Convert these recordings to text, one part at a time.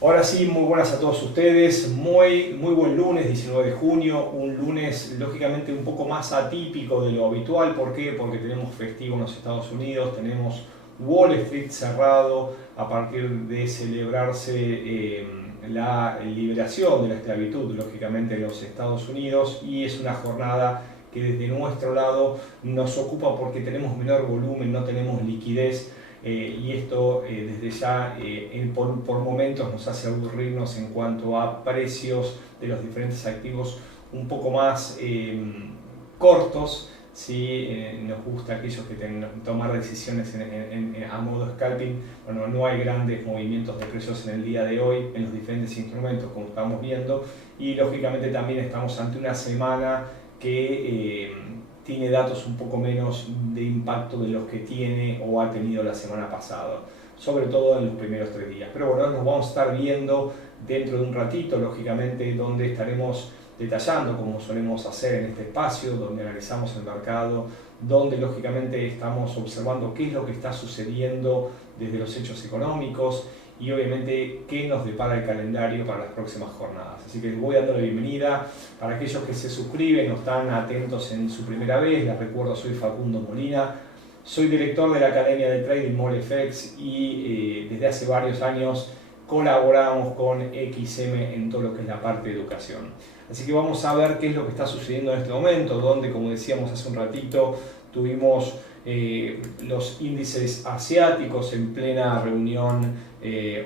Ahora sí, muy buenas a todos ustedes. Muy buen lunes, 19 de junio. Un lunes lógicamente un poco más atípico de lo habitual. ¿Por qué? Porque tenemos festivo en los Estados Unidos, tenemos Wall Street cerrado a partir de celebrarse la liberación de la esclavitud, lógicamente en los Estados Unidos, y es una jornada que desde nuestro lado nos ocupa porque tenemos menor volumen, no tenemos liquidez. Y esto desde ya por momentos nos hace aburrirnos en cuanto a precios de los diferentes activos un poco más cortos. ¿Sí? Nos gusta aquellos que tomar decisiones a modo scalping. Bueno, no hay grandes movimientos de precios en el día de hoy en los diferentes instrumentos como estamos viendo, y lógicamente también estamos ante una semana que tiene datos un poco menos de impacto de los que tiene o ha tenido la semana pasada, sobre todo en los primeros 3 días. Pero bueno, nos vamos a estar viendo dentro de un ratito, lógicamente, donde estaremos detallando, como solemos hacer en este espacio, donde analizamos el mercado, donde lógicamente estamos observando qué es lo que está sucediendo desde los hechos económicos y obviamente qué nos depara el calendario para las próximas jornadas. Así que les voy dando la bienvenida. Para aquellos que se suscriben o están atentos en su primera vez, les recuerdo, soy Facundo Molina, soy director de la Academia de Trading MolFX y desde hace varios años colaboramos con XM en todo lo que es la parte de educación. Así que vamos a ver qué es lo que está sucediendo en este momento, donde, como decíamos hace un ratito, tuvimos los índices asiáticos en plena reunión,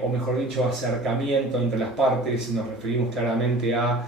o mejor dicho, acercamiento entre las partes. Nos referimos claramente a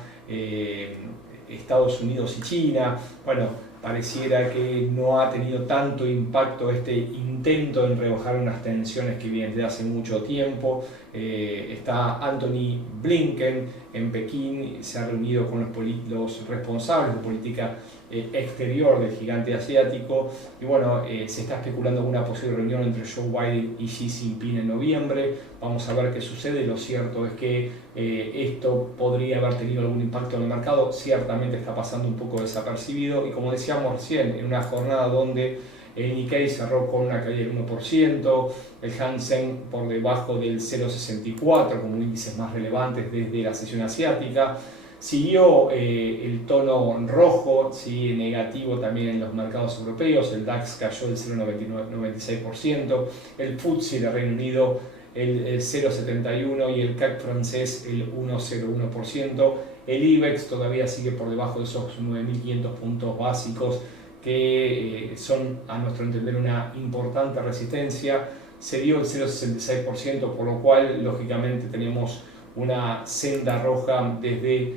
Estados Unidos y China. Bueno, pareciera que no ha tenido tanto impacto este intento en rebajar unas tensiones que vienen desde hace mucho tiempo. Está Anthony Blinken en Pekín, se ha reunido con los responsables de política exterior del gigante asiático, y bueno, se está especulando con una posible reunión entre Joe Biden y Xi Jinping en noviembre. Vamos a ver qué sucede. Lo cierto es que esto podría haber tenido algún impacto en el mercado, ciertamente está pasando un poco desapercibido, y como decíamos recién, en una jornada donde el Nikkei cerró con una caída del 1%, el Hansen por debajo del 0,64 como índices más relevantes desde la sesión asiática. Siguió el tono rojo, ¿sí? Negativo también en los mercados europeos. El DAX cayó el 0,96%, el FTSE de Reino Unido el 0,71% y el CAC francés el 1,01%. El IBEX todavía sigue por debajo de esos 9.500 puntos básicos que son, a nuestro entender, una importante resistencia. Se dio el 0,66%, por lo cual lógicamente tenemos una senda roja desde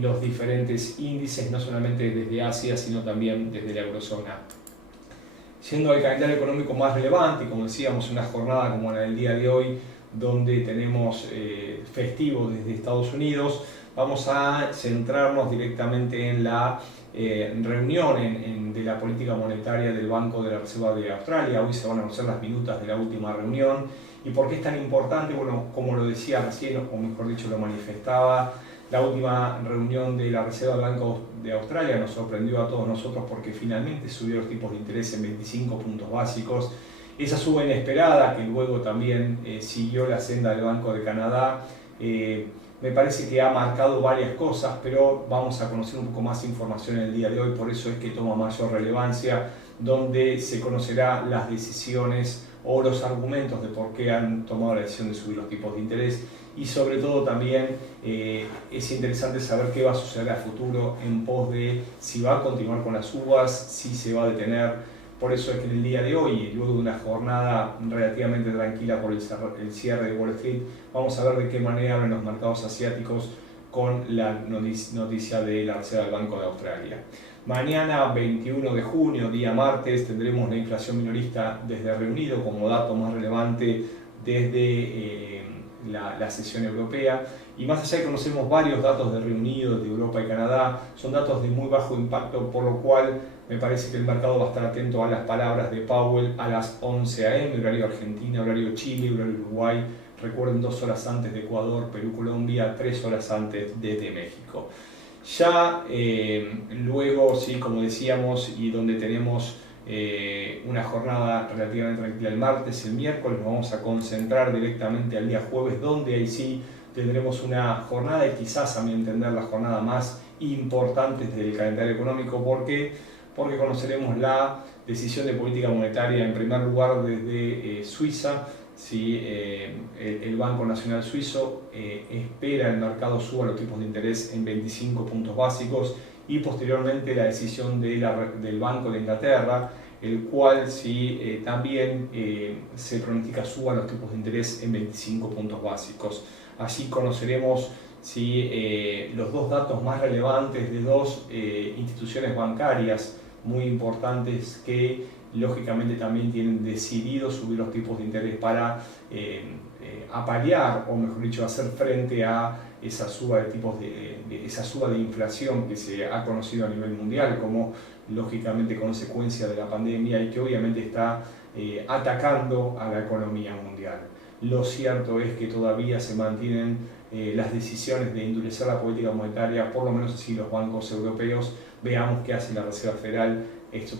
los diferentes índices, no solamente desde Asia, sino también desde la eurozona. Siendo el calendario económico más relevante, como decíamos, una jornada como la del día de hoy, donde tenemos festivo desde Estados Unidos, vamos a centrarnos directamente en la reunión de la política monetaria del Banco de la Reserva de Australia. Hoy se van a conocer las minutas de la última reunión. ¿Y por qué es tan importante? Bueno, como lo decía recién, o mejor dicho lo manifestaba, la última reunión de la Reserva del Banco de Australia nos sorprendió a todos nosotros porque finalmente subió los tipos de interés en 25 puntos básicos. Esa suba inesperada, que luego también siguió la senda del Banco de Canadá, me parece que ha marcado varias cosas, pero vamos a conocer un poco más información en el día de hoy, por eso es que toma mayor relevancia, donde se conocerá las decisiones o los argumentos de por qué han tomado la decisión de subir los tipos de interés, y sobre todo también es interesante saber qué va a suceder a futuro en pos de si va a continuar con las subas, si se va a detener. Por eso es que en el día de hoy, luego de una jornada relativamente tranquila por el cierre de Wall Street, vamos a ver de qué manera abren los mercados asiáticos con la noticia de la Reserva del Banco de Australia. Mañana, 21 de junio, día martes, tendremos la inflación minorista desde Reino Unido como dato más relevante desde la sesión europea. Y más allá de que conocemos varios datos de Reino Unido, de Europa y Canadá, son datos de muy bajo impacto, por lo cual me parece que el mercado va a estar atento a las palabras de Powell a las 11 a.m., horario Argentina, horario Chile, horario Uruguay. Recuerden, 2 horas antes de Ecuador, Perú, Colombia, 3 horas antes desde México. Ya luego, sí, como decíamos, y donde tenemos una jornada relativamente tranquila el martes, el miércoles, nos vamos a concentrar directamente al día jueves, donde ahí sí tendremos una jornada y quizás a mi entender la jornada más importante del calendario económico. ¿Por qué? Porque conoceremos la decisión de política monetaria en primer lugar desde Suiza. Si el Banco Nacional Suizo espera el mercado suba los tipos de interés en 25 puntos básicos, y posteriormente la decisión del Banco de Inglaterra, el cual también se pronostica suba los tipos de interés en 25 puntos básicos. Allí conoceremos los dos datos más relevantes de dos instituciones bancarias muy importantes que lógicamente también tienen decidido subir los tipos de interés para apalear, o mejor dicho, hacer frente a esa suba de tipos esa suba de inflación que se ha conocido a nivel mundial como lógicamente consecuencia de la pandemia y que obviamente está atacando a la economía mundial. Lo cierto es que todavía se mantienen las decisiones de endurecer la política monetaria, por lo menos así los bancos europeos. Veamos qué hace la Reserva Federal.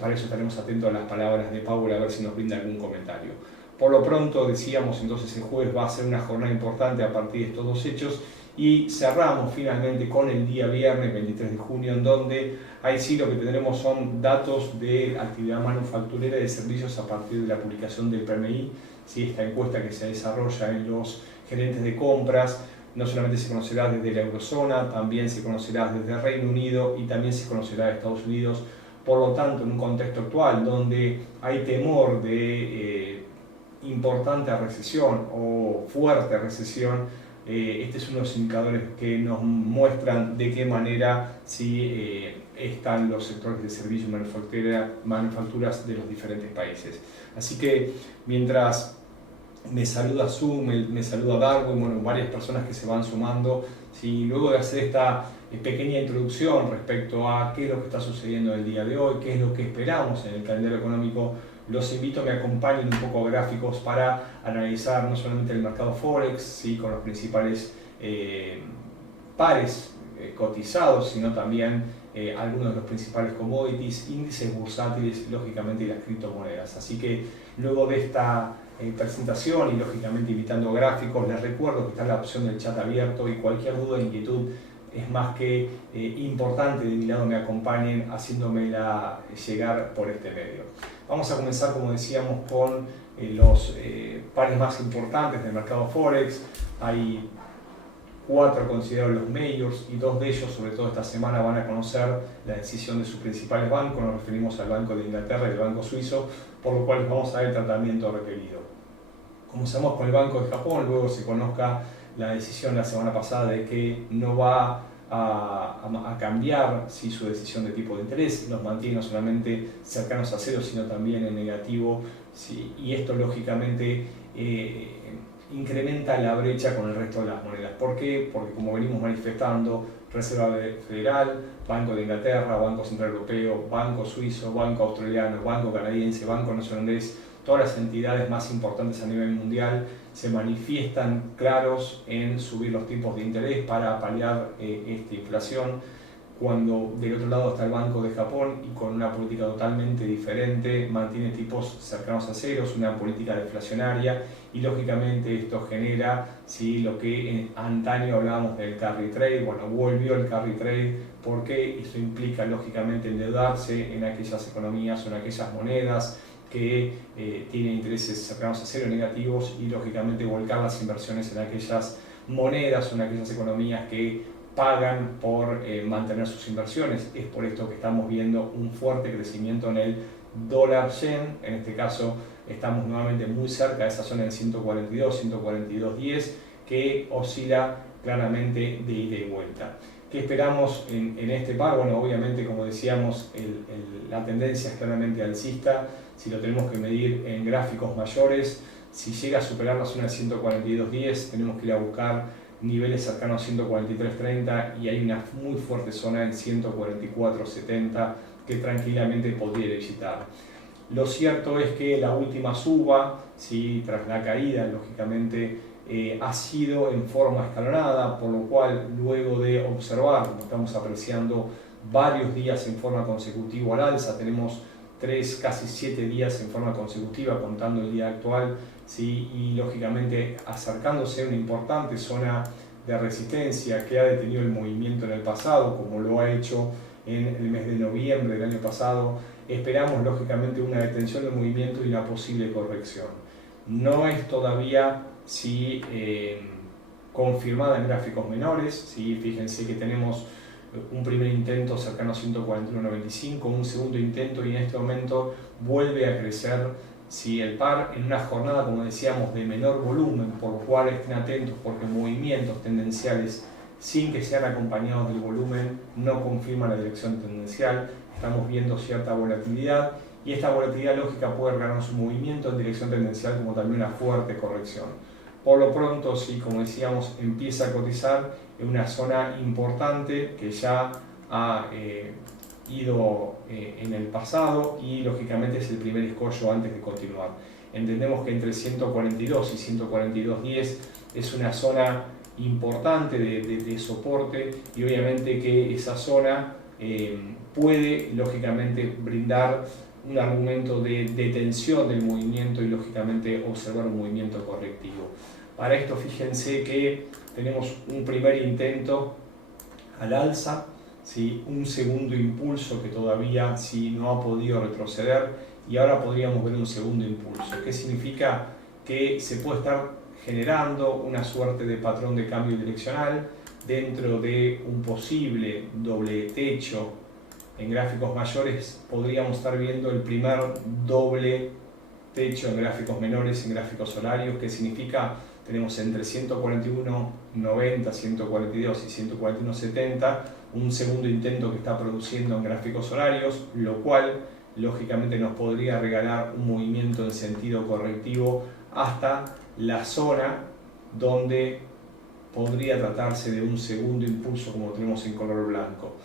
Para eso estaremos atentos a las palabras de Powell, a ver si nos brinda algún comentario. Por lo pronto, decíamos entonces, el jueves va a ser una jornada importante a partir de estos dos hechos, y cerramos finalmente con el día viernes 23 de junio, en donde ahí sí lo que tendremos son datos de actividad manufacturera y de servicios a partir de la publicación del PMI. Esta encuesta que se desarrolla en los gerentes de compras no solamente se conocerá desde la eurozona, también se conocerá desde el Reino Unido y también se conocerá de Estados Unidos. Por lo tanto, en un contexto actual donde hay temor de importante recesión o fuerte recesión, este es uno de los indicadores que nos muestran de qué manera están los sectores de servicios y manufacturas de los diferentes países. Así que mientras me saluda Zoom, me saluda Darwin, bueno, varias personas que se van sumando, luego de hacer esta pequeña introducción respecto a qué es lo que está sucediendo el día de hoy, qué es lo que esperamos en el calendario económico, los invito a que me acompañen un poco a gráficos para analizar no solamente el mercado Forex, con los principales pares cotizados, sino también algunos de los principales commodities, índices bursátiles, lógicamente, y las criptomonedas. Así que luego de esta presentación y lógicamente invitando gráficos, les recuerdo que está la opción del chat abierto, y cualquier duda o inquietud es más que importante de mi lado me acompañen haciéndomela llegar por este medio. Vamos a comenzar, como decíamos, con los pares más importantes del mercado Forex. Hay 4 considerados los majors, y 2 de ellos, sobre todo esta semana, van a conocer la decisión de sus principales bancos. Nos referimos al Banco de Inglaterra y al Banco Suizo, por lo cual vamos a ver el tratamiento requerido. Comenzamos con el Banco de Japón, luego se conozca la decisión la semana pasada de que no va a cambiar su decisión de tipo de interés, los mantiene no solamente cercanos a cero, sino también en negativo, y esto lógicamente incrementa la brecha con el resto de las monedas. ¿Por qué? Porque, como venimos manifestando, Reserva Federal, Banco de Inglaterra, Banco Central Europeo, Banco Suizo, Banco Australiano, Banco Canadiense, Banco Neozelandés, todas las entidades más importantes a nivel mundial se manifiestan claros en subir los tipos de interés para paliar esta inflación, cuando del otro lado está el Banco de Japón, y con una política totalmente diferente, mantiene tipos cercanos a ceros, una política deflacionaria, y lógicamente esto genera lo que antaño hablábamos del carry trade. Bueno, volvió el carry trade porque eso implica lógicamente endeudarse en aquellas economías o en aquellas monedas que tienen intereses cercanos a cero negativos, y lógicamente volcar las inversiones en aquellas monedas o en aquellas economías que pagan por mantener sus inversiones. Es por esto que estamos viendo un fuerte crecimiento en el dólar yen. En este caso estamos nuevamente muy cerca de esa zona en 142, 142.10, que oscila claramente de ida y vuelta. ¿Qué esperamos en este par? Bueno, obviamente, como decíamos, la tendencia es claramente alcista. Si lo tenemos que medir en gráficos mayores, si llega a superar la zona de 142.10, tenemos que ir a buscar niveles cercanos a 143.30, y hay una muy fuerte zona en 144.70 que tranquilamente podría visitar. Lo cierto es que la última suba, tras la caída, lógicamente, ha sido en forma escalonada, por lo cual, luego de observar, como estamos apreciando, varios días en forma consecutiva al alza, tenemos 3, casi 7 días en forma consecutiva contando el día actual, y lógicamente acercándose a una importante zona de resistencia que ha detenido el movimiento en el pasado, como lo ha hecho en el mes de noviembre del año pasado, esperamos lógicamente una detención del movimiento y una posible corrección. No es todavía confirmada en gráficos menores, ¿sí? Fíjense que tenemos un primer intento cercano a 141.95, un segundo intento y en este momento vuelve a crecer el par en una jornada, como decíamos, de menor volumen, por lo cual estén atentos porque movimientos tendenciales sin que sean acompañados del volumen no confirman la dirección tendencial. Estamos viendo cierta volatilidad y esta volatilidad lógica puede regalar su movimiento en dirección tendencial como también una fuerte corrección. Por lo pronto, como decíamos, empieza a cotizar en una zona importante que ya ha ido en el pasado y lógicamente es el primer escollo antes de continuar. Entendemos que entre 142 y 142.10 es una zona importante de soporte y obviamente que esa zona puede lógicamente brindar un argumento de detención del movimiento y lógicamente observar un movimiento correctivo. Para esto fíjense que tenemos un primer intento al alza, ¿sí? Un segundo impulso que todavía no ha podido retroceder y ahora podríamos ver un segundo impulso. ¿Qué significa? Que se puede estar generando una suerte de patrón de cambio direccional dentro de un posible doble techo. En gráficos mayores podríamos estar viendo el primer doble techo en gráficos menores, en gráficos horarios. ¿Qué significa? Tenemos entre 141.90, 142 y 141.70 un segundo intento que está produciendo en gráficos horarios, lo cual lógicamente nos podría regalar un movimiento en sentido correctivo hasta la zona donde podría tratarse de un segundo impulso como tenemos en color blanco.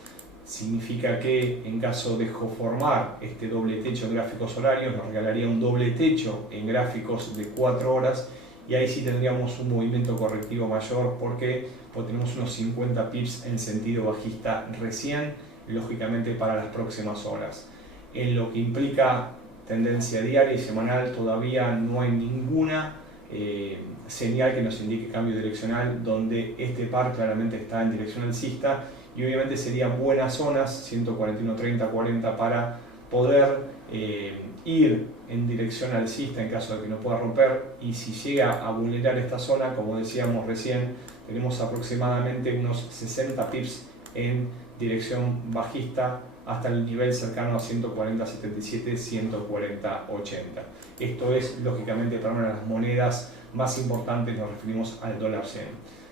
Significa que en caso de formar este doble techo en gráficos horarios nos regalaría un doble techo en gráficos de 4 horas y ahí sí tendríamos un movimiento correctivo mayor porque tenemos unos 50 pips en sentido bajista recién, lógicamente para las próximas horas. En lo que implica tendencia diaria y semanal todavía no hay ninguna señal que nos indique cambio direccional donde este par claramente está en dirección alcista y obviamente serían buenas zonas 141.30, 40 para poder ir en dirección alcista en caso de que no pueda romper y si llega a vulnerar esta zona, como decíamos recién, tenemos aproximadamente unos 60 pips en dirección bajista hasta el nivel cercano a 140.77, 140.80. Esto es lógicamente para una de las monedas más importantes, nos referimos al dólar yen.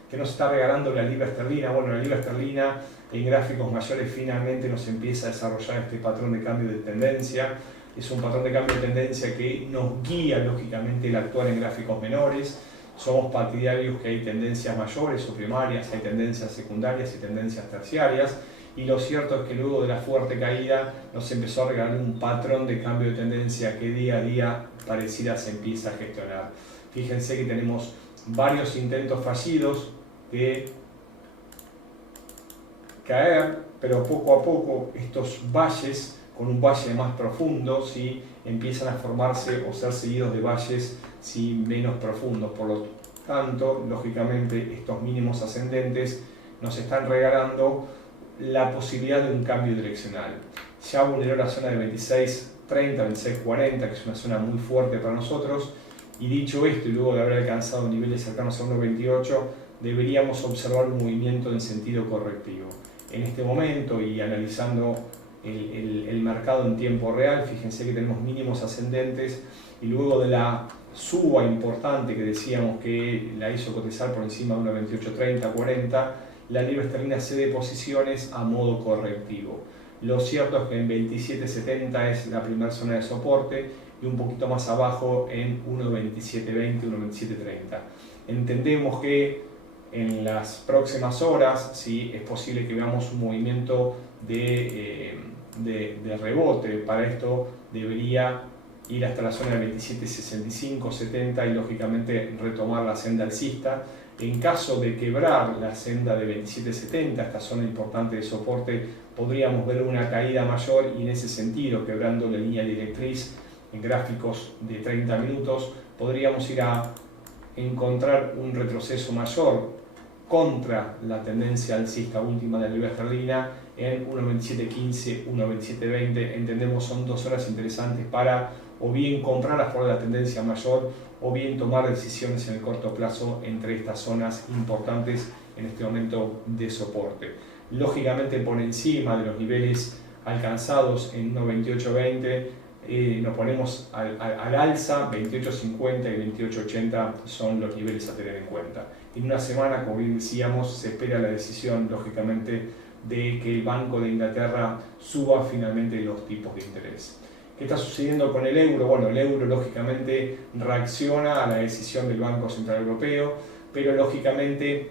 ¿Qué nos está regalando la libra esterlina? Bueno, la libra esterlina en gráficos mayores finalmente nos empieza a desarrollar este patrón de cambio de tendencia. Es un patrón de cambio de tendencia que nos guía lógicamente el actuar en gráficos menores. Somos partidarios que hay tendencias mayores o primarias, hay tendencias secundarias y tendencias terciarias. Y lo cierto es que luego de la fuerte caída nos empezó a regalar un patrón de cambio de tendencia que día a día pareciera se empieza a gestionar. Fíjense que tenemos varios intentos fallidos de caer, pero poco a poco estos valles, con un valle más profundo, empiezan a formarse o ser seguidos de valles menos profundos. Por lo tanto, lógicamente, estos mínimos ascendentes nos están regalando la posibilidad de un cambio direccional. Ya vulneró la zona de 26.30, 26.40, que es una zona muy fuerte para nosotros, y dicho esto, y luego de haber alcanzado niveles cercanos a 1.28, deberíamos observar un movimiento en sentido correctivo. En este momento, y analizando el mercado en tiempo real, fíjense que tenemos mínimos ascendentes, y luego de la suba importante que decíamos que la hizo cotizar por encima de 1.28.30, 40, la libra esterlina cede posiciones a modo correctivo. Lo cierto es que en 27.70 es la primera zona de soporte y un poquito más abajo en 1.2720, 1.2730. Entendemos que en las próximas horas es posible que veamos un movimiento de rebote. Para esto debería ir hasta la zona de 27.65, 70 y lógicamente retomar la senda alcista. En caso de quebrar la senda de 27.70, esta zona importante de soporte, podríamos ver una caída mayor y en ese sentido, quebrando la línea directriz en gráficos de 30 minutos, podríamos ir a encontrar un retroceso mayor contra la tendencia alcista última de la libra esterlina en 1.2715, 1.2720. Entendemos son dos horas interesantes para o bien comprar a favor de la tendencia mayor o bien tomar decisiones en el corto plazo entre estas zonas importantes en este momento de soporte. Lógicamente por encima de los niveles alcanzados en 1.2820 nos ponemos al alza. 28.50 y 28.80 son los niveles a tener en cuenta. En una semana, como bien decíamos, se espera la decisión, lógicamente, de que el Banco de Inglaterra suba finalmente los tipos de interés. ¿Qué está sucediendo con el euro? Bueno, el euro lógicamente reacciona a la decisión del Banco Central Europeo, pero lógicamente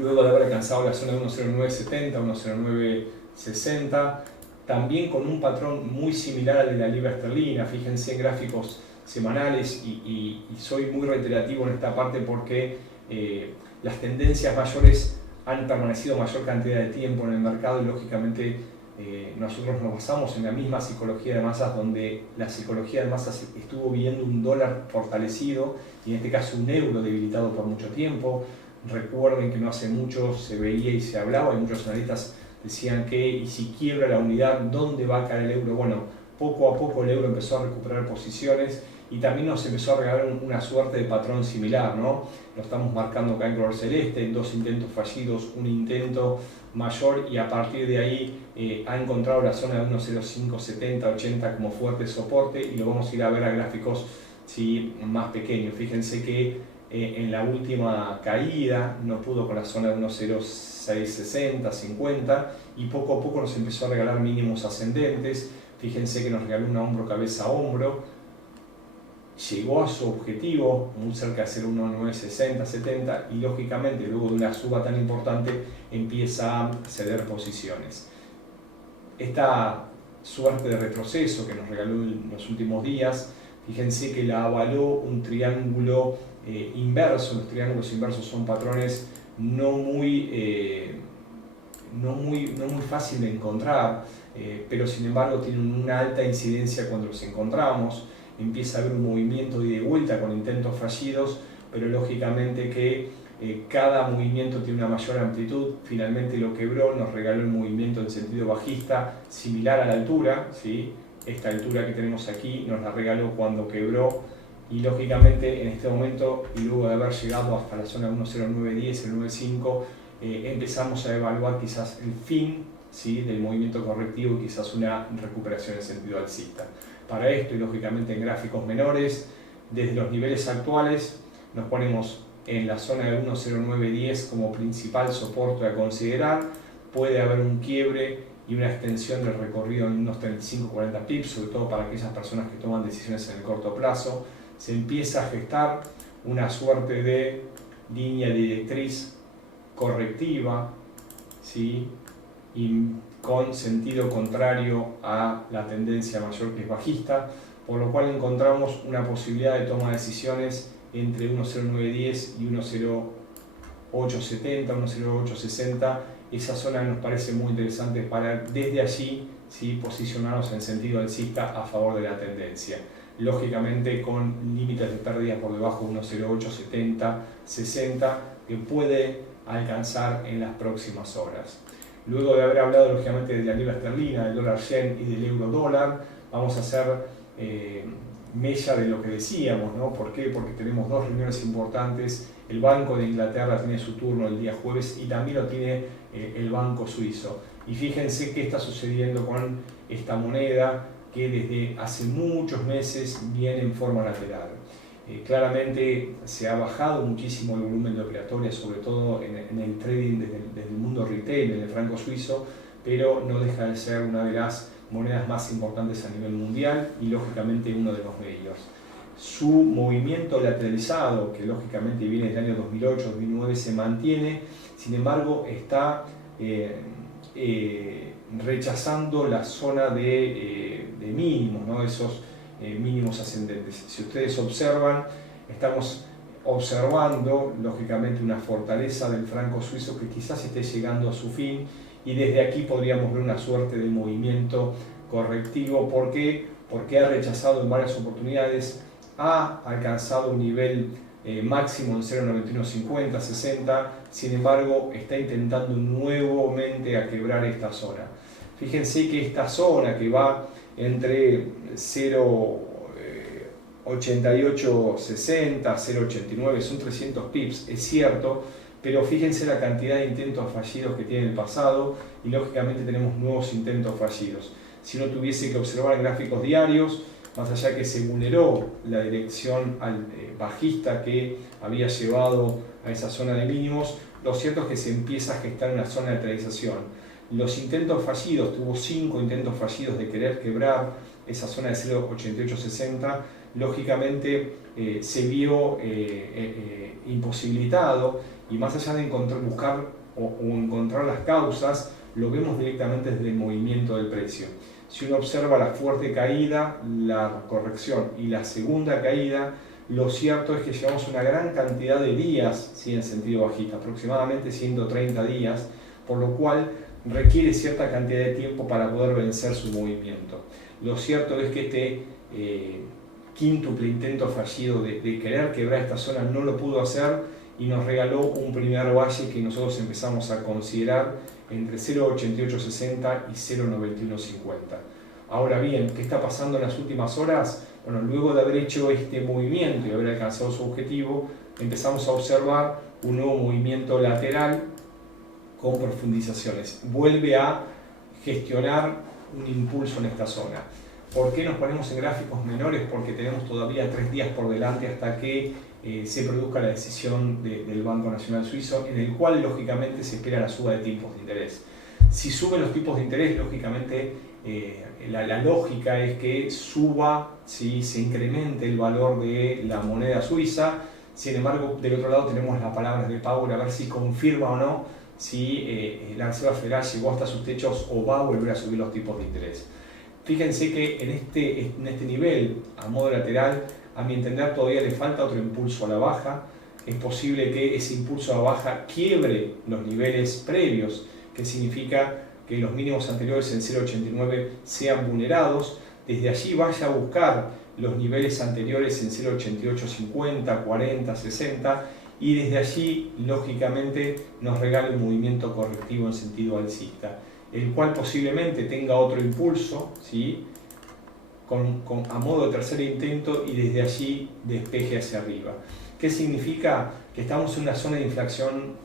luego de haber alcanzado la zona de 1.0970, 1.0960, también con un patrón muy similar al de la libra esterlina. Fíjense en gráficos semanales y soy muy reiterativo en esta parte porque las tendencias mayores han permanecido mayor cantidad de tiempo en el mercado y lógicamente nosotros nos basamos en la misma psicología de masas, donde la psicología de masas estuvo viendo un dólar fortalecido y en este caso un euro debilitado por mucho tiempo. Recuerden que no hace mucho se veía y se hablaba, y muchos analistas decían que y si quiebra la unidad, ¿dónde va a caer el euro? Bueno, poco a poco el euro empezó a recuperar posiciones y también nos empezó a regalar una suerte de patrón similar, ¿no? Lo estamos marcando acá en color celeste, dos intentos fallidos, un intento mayor, y a partir de ahí ha encontrado la zona de 1.0570, 80 como fuerte soporte, y lo vamos a ir a ver a gráficos ¿sí? más pequeños. Fíjense que en la última caída no pudo con la zona de 1.0660, 50, y poco a poco nos empezó a regalar mínimos ascendentes. Fíjense que nos regaló una hombro, cabeza, hombro. Llegó a su objetivo muy cerca de 0.1960, 70, y lógicamente luego de una suba tan importante empieza a ceder posiciones. Esta suerte de retroceso que nos regaló en los últimos días, fíjense que la avaló un triángulo inverso. Los triángulos inversos son patrones no muy fácil de encontrar, pero sin embargo tienen una alta incidencia cuando los encontramos. Empieza a haber un movimiento de vuelta con intentos fallidos, pero lógicamente que cada movimiento tiene una mayor amplitud. Finalmente lo quebró, nos regaló el movimiento en sentido bajista similar a la altura, ¿sí? Esta altura que tenemos aquí nos la regaló cuando quebró, y lógicamente en este momento, y luego de haber llegado hasta la zona 1.0910, el 9.5, empezamos a evaluar quizás el fin, ¿sí? del movimiento correctivo y quizás una recuperación en sentido alcista. Para esto, y lógicamente en gráficos menores, desde los niveles actuales nos ponemos en la zona de 1.0910 como principal soporte a considerar. Puede haber un quiebre y una extensión del recorrido en unos 35-40 pips, sobre todo para aquellas personas que toman decisiones en el corto plazo. Se empieza a gestar una suerte de línea directriz correctiva, ¿sí? Y con sentido contrario a la tendencia mayor, que es bajista, por lo cual encontramos una posibilidad de toma de decisiones entre 1.0910 y 1.0870, 1.0860. Esa zona nos parece muy interesante para desde allí ¿sí? posicionarnos en sentido alcista a favor de la tendencia. Lógicamente con límites de pérdida por debajo de 1.0870, 60, que puede alcanzar en las próximas horas. Luego de haber hablado lógicamente de la libra esterlina, del dólar yen y del euro dólar, vamos a hacer mella de lo que decíamos, ¿no? ¿Por qué? Porque tenemos dos reuniones importantes. El Banco de Inglaterra tiene su turno el día jueves y también lo tiene el Banco Suizo. Y fíjense qué está sucediendo con esta moneda que desde hace muchos meses viene en forma lateral. Claramente se ha bajado muchísimo el volumen de operatoria, sobre todo en el trading desde el mundo retail, en el franco suizo, pero no deja de ser una de las monedas más importantes a nivel mundial y lógicamente uno de los medios. Su movimiento lateralizado, que lógicamente viene del año 2008-2009, se mantiene, sin embargo está rechazando la zona de mínimos, ¿no? Esos mínimos ascendentes. Si ustedes observan, estamos observando lógicamente una fortaleza del franco suizo que quizás esté llegando a su fin, y desde aquí podríamos ver una suerte de movimiento correctivo. ¿Por qué? Porque ha rechazado en varias oportunidades, ha alcanzado un nivel máximo en 0,9150, 60, sin embargo está intentando nuevamente a quebrar esta zona. Fíjense que esta zona que va entre 0,8860, 0,89, son 300 pips, es cierto, pero fíjense la cantidad de intentos fallidos que tiene el pasado y lógicamente tenemos nuevos intentos fallidos. Si uno tuviese que observar gráficos diarios, más allá que se vulneró la dirección bajista que había llevado a esa zona de mínimos, lo cierto es que se empieza a gestar una zona de lateralización. Los intentos fallidos, tuvo 5 intentos fallidos de querer quebrar esa zona de 0,8860, lógicamente se vio imposibilitado, y más allá de buscar o encontrar las causas, lo vemos directamente desde el movimiento del precio. Si uno observa la fuerte caída, la corrección y la segunda caída, lo cierto es que llevamos una gran cantidad de días, ¿sí?, en sentido bajista, aproximadamente 130 días, por lo cual requiere cierta cantidad de tiempo para poder vencer su movimiento. Lo cierto es que este quíntuple intento fallido de querer quebrar esta zona no lo pudo hacer y nos regaló un primer valle que nosotros empezamos a considerar entre 0,8860 y 0,9150. Ahora bien, ¿qué está pasando en las últimas horas? Bueno, luego de haber hecho este movimiento y haber alcanzado su objetivo, empezamos a observar un nuevo movimiento lateral con profundizaciones. Vuelve a gestionar un impulso en esta zona. ¿Por qué nos ponemos en gráficos menores? Porque tenemos todavía 3 días por delante hasta que se produzca la decisión del Banco Nacional Suizo, en el cual lógicamente se espera la suba de tipos de interés. Si suben los tipos de interés, lógicamente la lógica es que suba, ¿sí?, se incremente el valor de la moneda suiza. Sin embargo, del otro lado tenemos las palabras de Powell, a ver si confirma o no si la Reserva Federal llegó hasta sus techos o va a volver a subir los tipos de interés. Fíjense que en este nivel, a modo lateral, a mi entender todavía le falta otro impulso a la baja. Es posible que ese impulso a la baja quiebre los niveles previos, que significa que los mínimos anteriores en 0,89 sean vulnerados. Desde allí vaya a buscar los niveles anteriores en 0,8850, 40, 60, y desde allí, lógicamente, nos regala un movimiento correctivo en sentido alcista, el cual posiblemente tenga otro impulso, ¿sí?, a modo de tercer intento, y desde allí despeje hacia arriba. ¿Qué significa? Que estamos en una zona de inflexión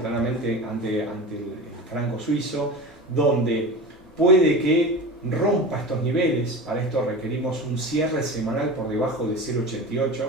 claramente ante el franco suizo, donde puede que rompa estos niveles. Para esto requerimos un cierre semanal por debajo de 0,88,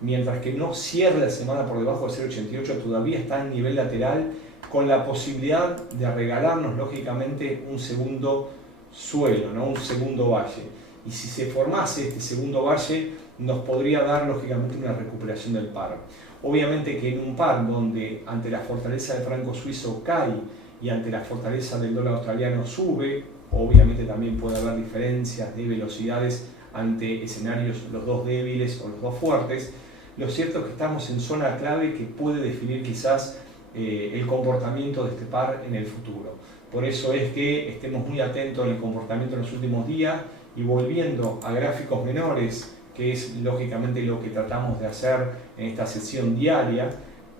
mientras que no cierre la semana por debajo de 0,88, todavía está en nivel lateral, con la posibilidad de regalarnos lógicamente un segundo suelo, ¿no?, un segundo valle. Y si se formase este segundo valle, nos podría dar lógicamente una recuperación del par. Obviamente que en un par donde ante la fortaleza del franco suizo cae y ante la fortaleza del dólar australiano sube, obviamente también puede haber diferencias de velocidades ante escenarios los dos débiles o los dos fuertes. Lo cierto es que estamos en zona clave que puede definir quizás el comportamiento de este par en el futuro. Por eso es que estemos muy atentos al comportamiento en los últimos días, y volviendo a gráficos menores, que es lógicamente lo que tratamos de hacer en esta sesión diaria,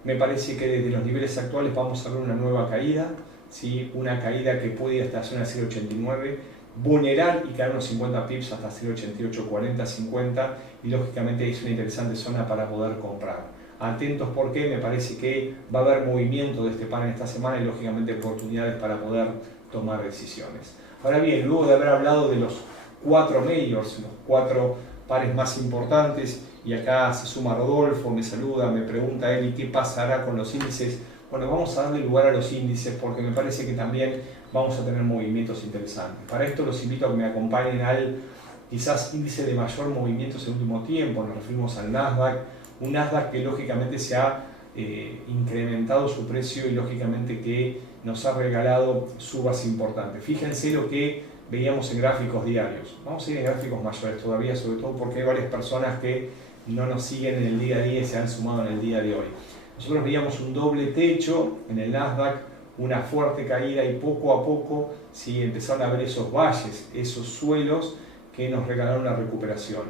me parece que desde los niveles actuales vamos a ver una nueva caída, ¿sí?, una caída que puede ir hasta la zona 0,89, vulnerar y caer unos 50 pips hasta 0,88, 40, 50, y lógicamente es una interesante zona para poder comprar. Atentos porque me parece que va a haber movimiento de este par en esta semana y lógicamente oportunidades para poder tomar decisiones. Ahora bien, luego de haber hablado de los 4 majors, los 4 pares más importantes, y acá se suma Rodolfo, me saluda, me pregunta él, ¿y qué pasará con los índices? Bueno, vamos a darle lugar a los índices porque me parece que también vamos a tener movimientos interesantes. Para esto los invito a que me acompañen al quizás índice de mayor movimiento en el último tiempo. Nos referimos al Nasdaq, un Nasdaq que lógicamente se ha incrementado su precio y lógicamente que nos ha regalado subas importantes. Fíjense lo que veíamos en gráficos diarios. Vamos a ir en gráficos mayores todavía, sobre todo porque hay varias personas que no nos siguen en el día a día y se han sumado en el día de hoy. Nosotros veíamos un doble techo en el Nasdaq, una fuerte caída, y poco a poco empezaron a ver esos valles, esos suelos que nos regalaron la recuperación.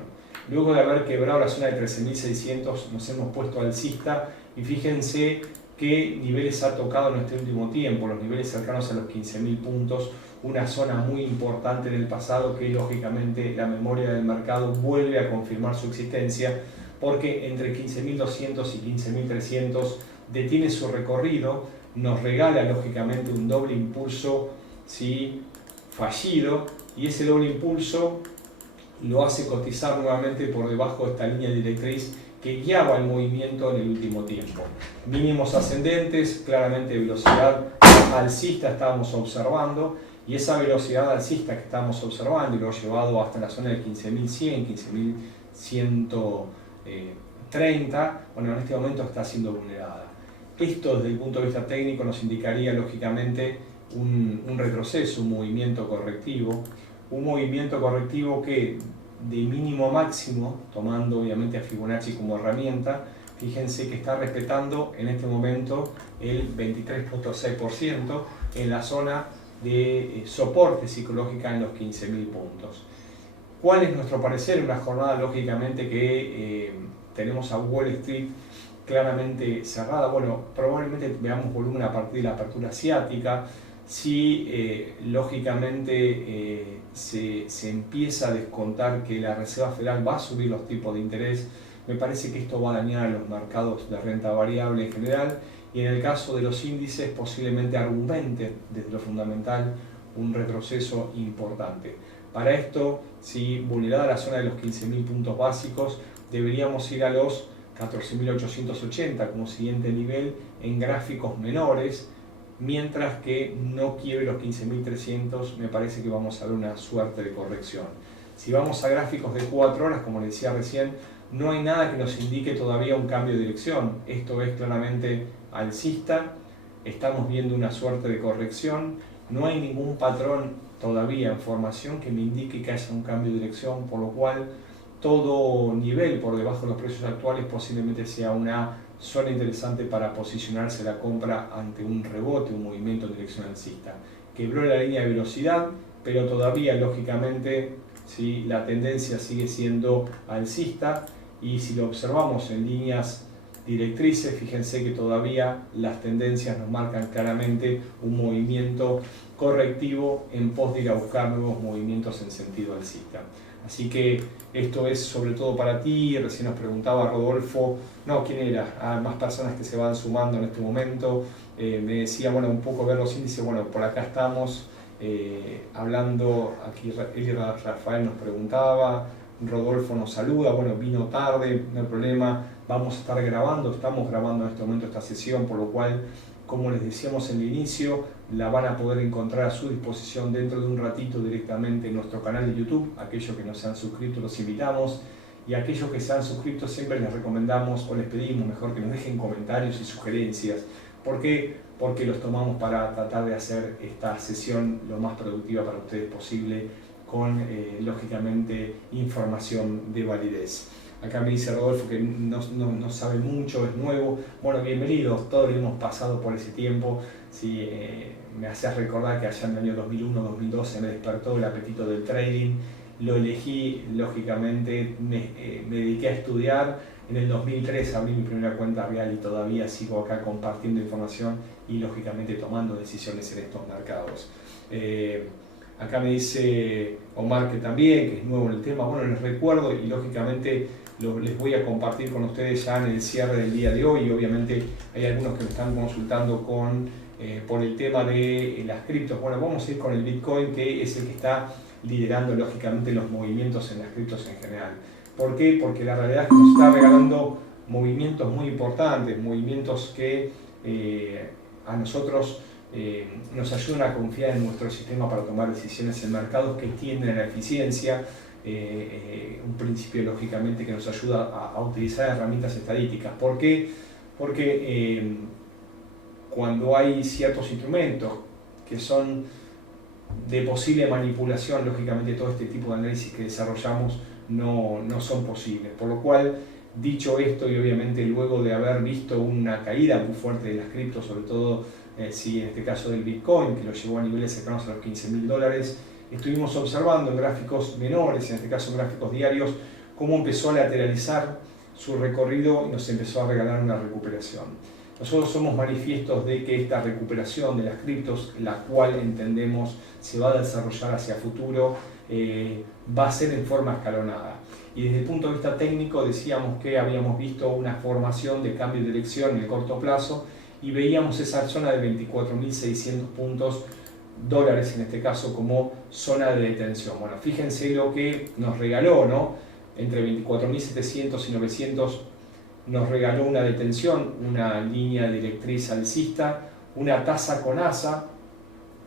Luego de haber quebrado la zona de 13.600 nos hemos puesto alcista y fíjense qué niveles ha tocado en este último tiempo, los niveles cercanos a los 15.000 puntos, una zona muy importante en el pasado que lógicamente la memoria del mercado vuelve a confirmar su existencia, porque entre 15.200 y 15.300 detiene su recorrido, nos regala lógicamente un doble impulso, ¿sí?, fallido, y ese doble impulso lo hace cotizar nuevamente por debajo de esta línea directriz que guiaba el movimiento en el último tiempo. Mínimos ascendentes, claramente velocidad alcista estábamos observando, y esa velocidad alcista que estábamos observando y lo ha llevado hasta la zona de 15.100, 15.130, bueno, en este momento está siendo vulnerada. Esto desde el punto de vista técnico nos indicaría lógicamente un retroceso, un movimiento correctivo que de mínimo a máximo, tomando obviamente a Fibonacci como herramienta, fíjense que está respetando en este momento el 23.6% en la zona de soporte psicológica en los 15.000 puntos. ¿Cuál es nuestro parecer? Una jornada lógicamente que tenemos a Wall Street claramente cerrada. Bueno, probablemente veamos volumen a partir de la apertura asiática. Si lógicamente se empieza a descontar que la Reserva Federal va a subir los tipos de interés, me parece que esto va a dañar a los mercados de renta variable en general, y en el caso de los índices posiblemente argumente desde lo fundamental un retroceso importante. Para esto, si vulnerada la zona de los 15.000 puntos básicos, deberíamos ir a los 14.880 como siguiente nivel en gráficos menores, mientras que no quiebre los 15.300, me parece que vamos a ver una suerte de corrección. Si vamos a gráficos de 4 horas, como les decía recién, no hay nada que nos indique todavía un cambio de dirección. Esto es claramente alcista, estamos viendo una suerte de corrección, no hay ningún patrón todavía en formación que me indique que haya un cambio de dirección, por lo cual todo nivel por debajo de los precios actuales posiblemente sea una zona interesante para posicionarse la compra ante un rebote, un movimiento en dirección alcista. Quebró la línea de velocidad, pero todavía lógicamente ¿sí?, la tendencia sigue siendo alcista, y si lo observamos en líneas directrices, fíjense que todavía las tendencias nos marcan claramente un movimiento correctivo en pos de ir a buscar nuevos movimientos en sentido alcista. Así que esto es sobre todo para ti. Recién nos preguntaba Rodolfo, ¿quién era? Más personas que se van sumando en este momento. Me decía, bueno, un poco ver los índices. Bueno, por acá estamos hablando, aquí Rafael nos preguntaba, Rodolfo nos saluda, bueno, vino tarde, no hay problema, vamos a estar grabando, estamos grabando en este momento esta sesión, por lo cual, como les decíamos en el inicio, la van a poder encontrar a su disposición dentro de un ratito directamente en nuestro canal de YouTube. Aquellos que no se han suscrito los invitamos, y aquellos que se han suscrito siempre les recomendamos o les pedimos mejor que nos dejen comentarios y sugerencias. ¿Por qué? Porque los tomamos para tratar de hacer esta sesión lo más productiva para ustedes posible, con lógicamente información de validez. Acá me dice Rodolfo que no sabe mucho, es nuevo. Bueno, bienvenidos, todos hemos pasado por ese tiempo. Sí, me hacías recordar que allá en el año 2001-2012 me despertó el apetito del trading. Lo elegí, lógicamente, me dediqué a estudiar. En el 2003 abrí mi primera cuenta real y todavía sigo acá compartiendo información y lógicamente tomando decisiones en estos mercados. Acá me dice Omar que también, que es nuevo en el tema. Bueno, les recuerdo y lógicamente les voy a compartir con ustedes ya en el cierre del día de hoy. Obviamente hay algunos que me están consultando por el tema de las criptos. Bueno, vamos a ir con el Bitcoin, que es el que está liderando lógicamente los movimientos en las criptos en general. ¿Por qué? Porque la realidad es que nos está regalando movimientos muy importantes, movimientos que a nosotros nos ayudan a confiar en nuestro sistema para tomar decisiones en mercados que tienden a la eficiencia, un principio lógicamente que nos ayuda a utilizar herramientas estadísticas. ¿Por qué? Porque cuando hay ciertos instrumentos que son de posible manipulación, lógicamente todo este tipo de análisis que desarrollamos no son posibles. Por lo cual, dicho esto, y obviamente luego de haber visto una caída muy fuerte de las criptos, sobre todo en este caso del Bitcoin, que lo llevó a niveles cercanos a los $15.000, estuvimos observando en gráficos menores, en este caso en gráficos diarios, cómo empezó a lateralizar su recorrido y nos empezó a regalar una recuperación. Nosotros somos manifiestos de que esta recuperación de las criptos, la cual entendemos se va a desarrollar hacia futuro, va a ser en forma escalonada. Y desde el punto de vista técnico decíamos que habíamos visto una formación de cambio de dirección en el corto plazo y veíamos esa zona de 24.600 puntos dólares en este caso como zona de detención. Bueno, fíjense lo que nos regaló, ¿no? Entre 24.700 y 900 nos regaló una detención, una línea directriz alcista, una tasa con asa,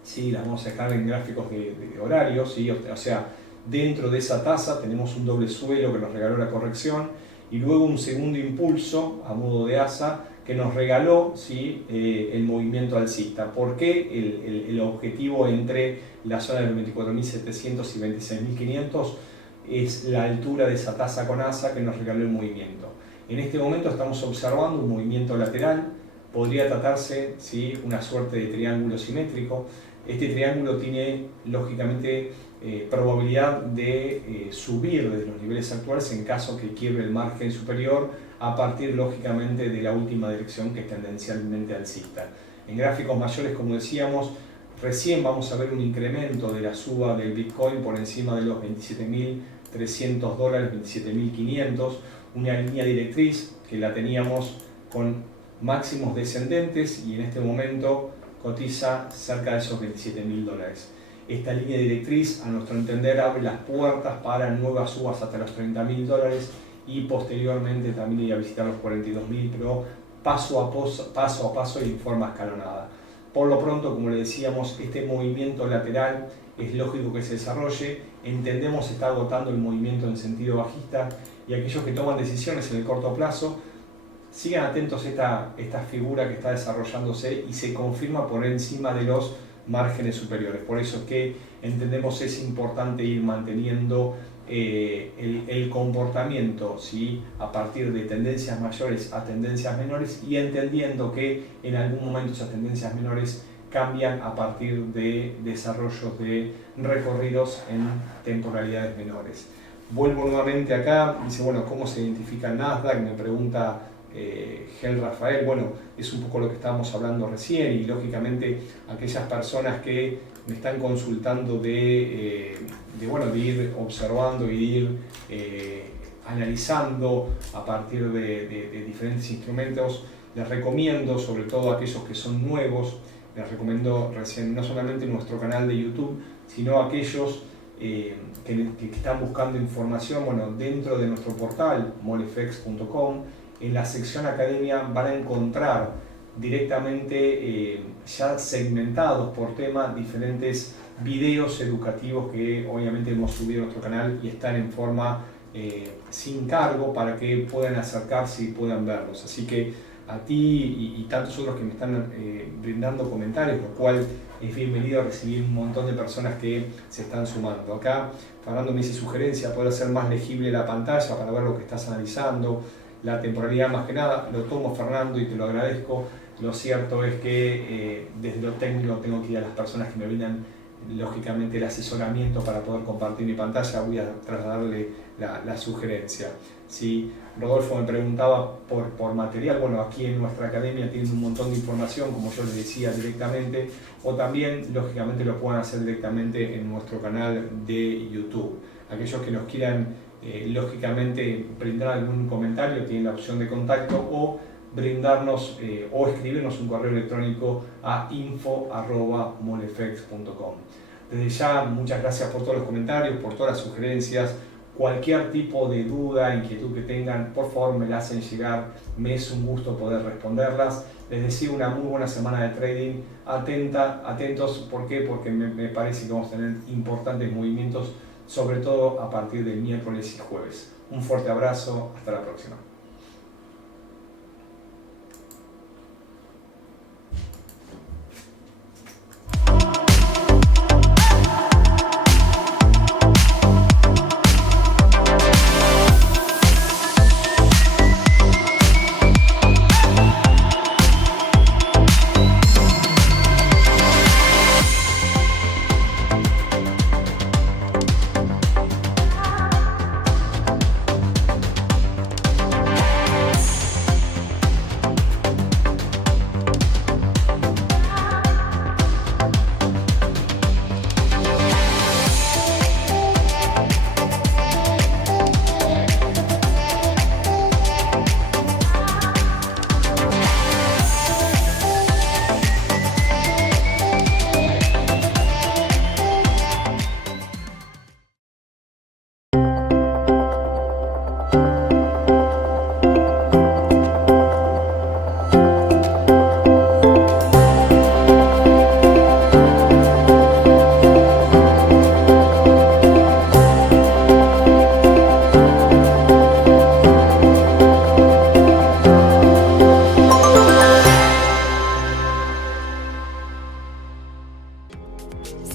¿sí? La vamos a dejar en gráficos de horario, ¿sí? O sea, dentro de esa tasa tenemos un doble suelo que nos regaló la corrección y luego un segundo impulso a modo de asa que nos regaló, ¿sí? El movimiento alcista. ¿Por qué el objetivo entre la zona de 24.700 y 26.500 es la altura de esa tasa con asa que nos regaló el movimiento? En este momento estamos observando un movimiento lateral, podría tratarse, ¿sí? Una suerte de triángulo simétrico. Este triángulo tiene lógicamente probabilidad de subir desde los niveles actuales en caso que quiebre el margen superior a partir lógicamente de la última dirección que es tendencialmente alcista. En gráficos mayores, como decíamos, recién vamos a ver un incremento de la suba del Bitcoin por encima de los 27.300 dólares, 27.500, una línea directriz que la teníamos con máximos descendentes y en este momento cotiza cerca de esos 27.000 dólares. Esta línea directriz, a nuestro entender, abre las puertas para nuevas subas hasta los 30.000 dólares y posteriormente también ir a visitar los 42.000, pero paso a paso y en forma escalonada. Por lo pronto, como le decíamos, este movimiento lateral es lógico que se desarrolle, entendemos está agotando el movimiento en sentido bajista y aquellos que toman decisiones en el corto plazo, sigan atentos a esta figura que está desarrollándose y se confirma por encima de los márgenes superiores. Por eso es que entendemos es importante ir manteniendo el comportamiento, ¿sí? A partir de tendencias mayores a tendencias menores y entendiendo que en algún momento esas tendencias menores cambian a partir de desarrollos de recorridos en temporalidades menores. Vuelvo nuevamente acá, dice, bueno, ¿cómo se identifica el Nasdaq? Me pregunta Gel Rafael. Bueno, es un poco lo que estábamos hablando recién y lógicamente aquellas personas que me están consultando de ir observando y de ir analizando a partir de diferentes instrumentos, les recomiendo, sobre todo a aquellos que son nuevos, les recomiendo recién no solamente nuestro canal de YouTube, sino a aquellos que están buscando información, bueno, dentro de nuestro portal molefx.com. En la sección Academia van a encontrar directamente ya segmentados por tema diferentes videos educativos que obviamente hemos subido a nuestro canal y están en forma sin cargo para que puedan acercarse y puedan verlos. Así que a ti y tantos otros que me están brindando comentarios, lo cual es bienvenido a recibir un montón de personas que se están sumando. Acá Fernando me dice sugerencia, poder hacer más legible la pantalla para ver lo que estás analizando. La temporalidad más que nada, lo tomo Fernando y te lo agradezco. Lo cierto es que desde lo técnico tengo que ir a las personas que me brindan lógicamente el asesoramiento para poder compartir mi pantalla, voy a trasladarle la sugerencia. Si Rodolfo me preguntaba por material, bueno, aquí en nuestra academia tienen un montón de información, como yo les decía directamente, o también lógicamente lo pueden hacer directamente en nuestro canal de YouTube. Aquellos que nos quieran lógicamente brindar algún comentario tienen la opción de contacto o brindarnos o escribirnos un correo electrónico a info@molefx.com. Desde ya, muchas gracias por todos los comentarios, por todas las sugerencias. Cualquier tipo de duda, inquietud que tengan, por favor me la hacen llegar. Me es un gusto poder responderlas. Les deseo una muy buena semana de trading. Atentos, ¿por qué? Porque me parece que vamos a tener importantes movimientos, sobre todo a partir del miércoles y jueves. Un fuerte abrazo, hasta la próxima.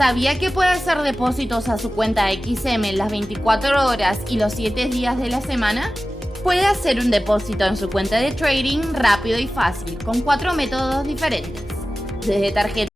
¿Sabía que puede hacer depósitos a su cuenta XM las 24 horas y los 7 días de la semana? Puede hacer un depósito en su cuenta de trading rápido y fácil con 4 métodos diferentes, desde tarjeta